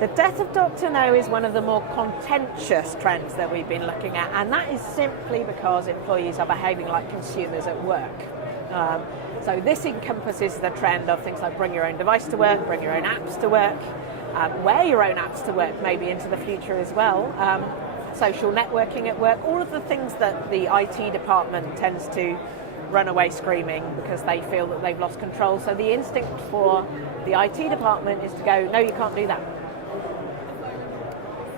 The death of Dr. No is one of the more contentious trends that we've been looking at, and that is simply because employees are behaving like consumers at work. So this encompasses the trend of things like bring your own device to work, bring your own apps to work, wear your own apps to work maybe into the future as well, social networking at work, all of the things that the IT department tends to run away screaming because they feel that they've lost control. So the instinct for the IT department is to go, no, you can't do that.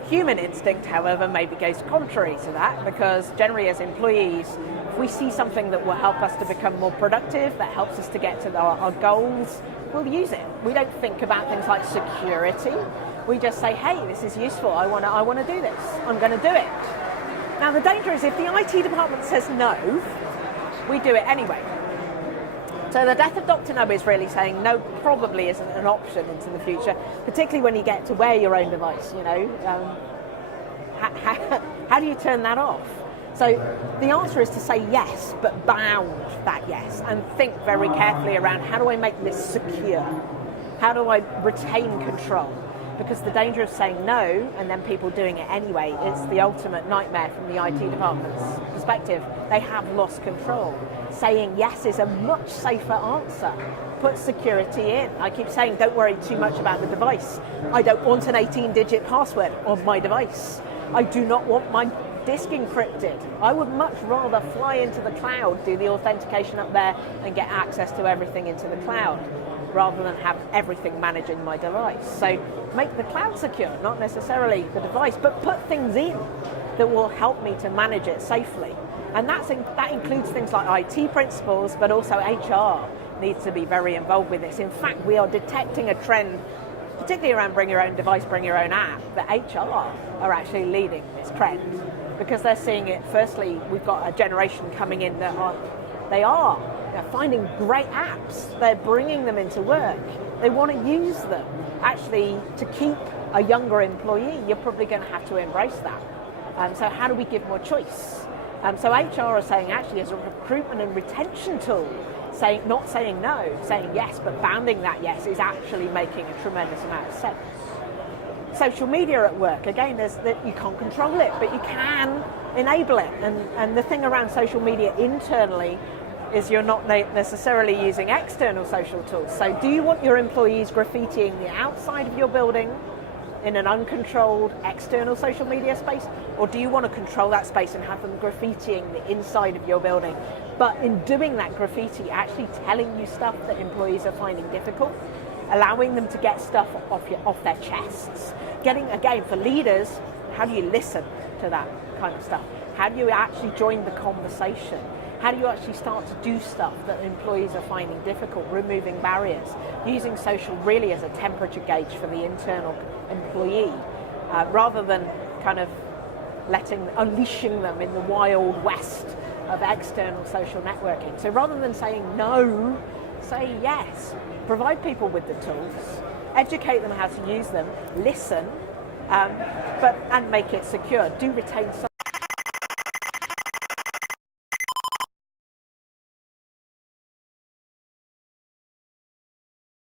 Human instinct, however, maybe goes contrary to that, because generally as employees, if we see something that will help us to become more productive, that helps us to get to our goals, we'll use it. We don't think about things like security. We just say, hey, this is useful, I want to do this, I'm going to do it. Now the danger is if the IT department says no, we do it anyway. So the death of Dr. No is really saying no probably isn't an option into the future, particularly when you get to wear your own device, you know. How do you turn that off? So the answer is to say yes, but bound that yes, and think very carefully around how do I make this secure? How do I retain control? Because the danger of saying no and then people doing it anyway is the ultimate nightmare from the IT department's perspective. They have lost control. Saying yes is a much safer answer. Put security in. I keep saying don't worry too much about the device. I don't want an 18-digit password on my device. I do not want my disk encrypted. I would much rather fly into the cloud, do the authentication up there and get access to everything into the cloud, rather than have everything managing my device. So make the cloud secure, not necessarily the device, but put things in that will help me to manage it safely. And that includes things like IT principles, but also HR needs to be very involved with this. In fact, we are detecting a trend, particularly around bring your own device, bring your own app, that HR are actually leading this trend because they're seeing it. Firstly, we've got a generation coming in that are finding great apps. They're bringing them into work. They want to use them. Actually, to keep a younger employee, you're probably going to have to embrace that. So how do we give more choice? So HR are saying actually as a recruitment and retention tool, not saying no, saying yes, but bounding that yes is actually making a tremendous amount of sense. Social media at work, again, you can't control it, but you can enable it. And the thing around social media internally is you're not necessarily using external social tools. So do you want your employees graffitiing the outside of your building in an uncontrolled external social media space, or do you want to control that space and have them graffitiing the inside of your building? But in doing that graffiti, actually telling you stuff that employees are finding difficult, allowing them to get stuff off their chests. Getting, again, for leaders, how do you listen to that kind of stuff? How do you actually join the conversation? How do you actually start to do stuff that employees are finding difficult, removing barriers, using social really as a temperature gauge for the internal employee, rather than kind of unleashing them in the wild west of external social networking. So rather than saying no, say yes. Provide people with the tools, educate them how to use them, listen, and make it secure. Do retain some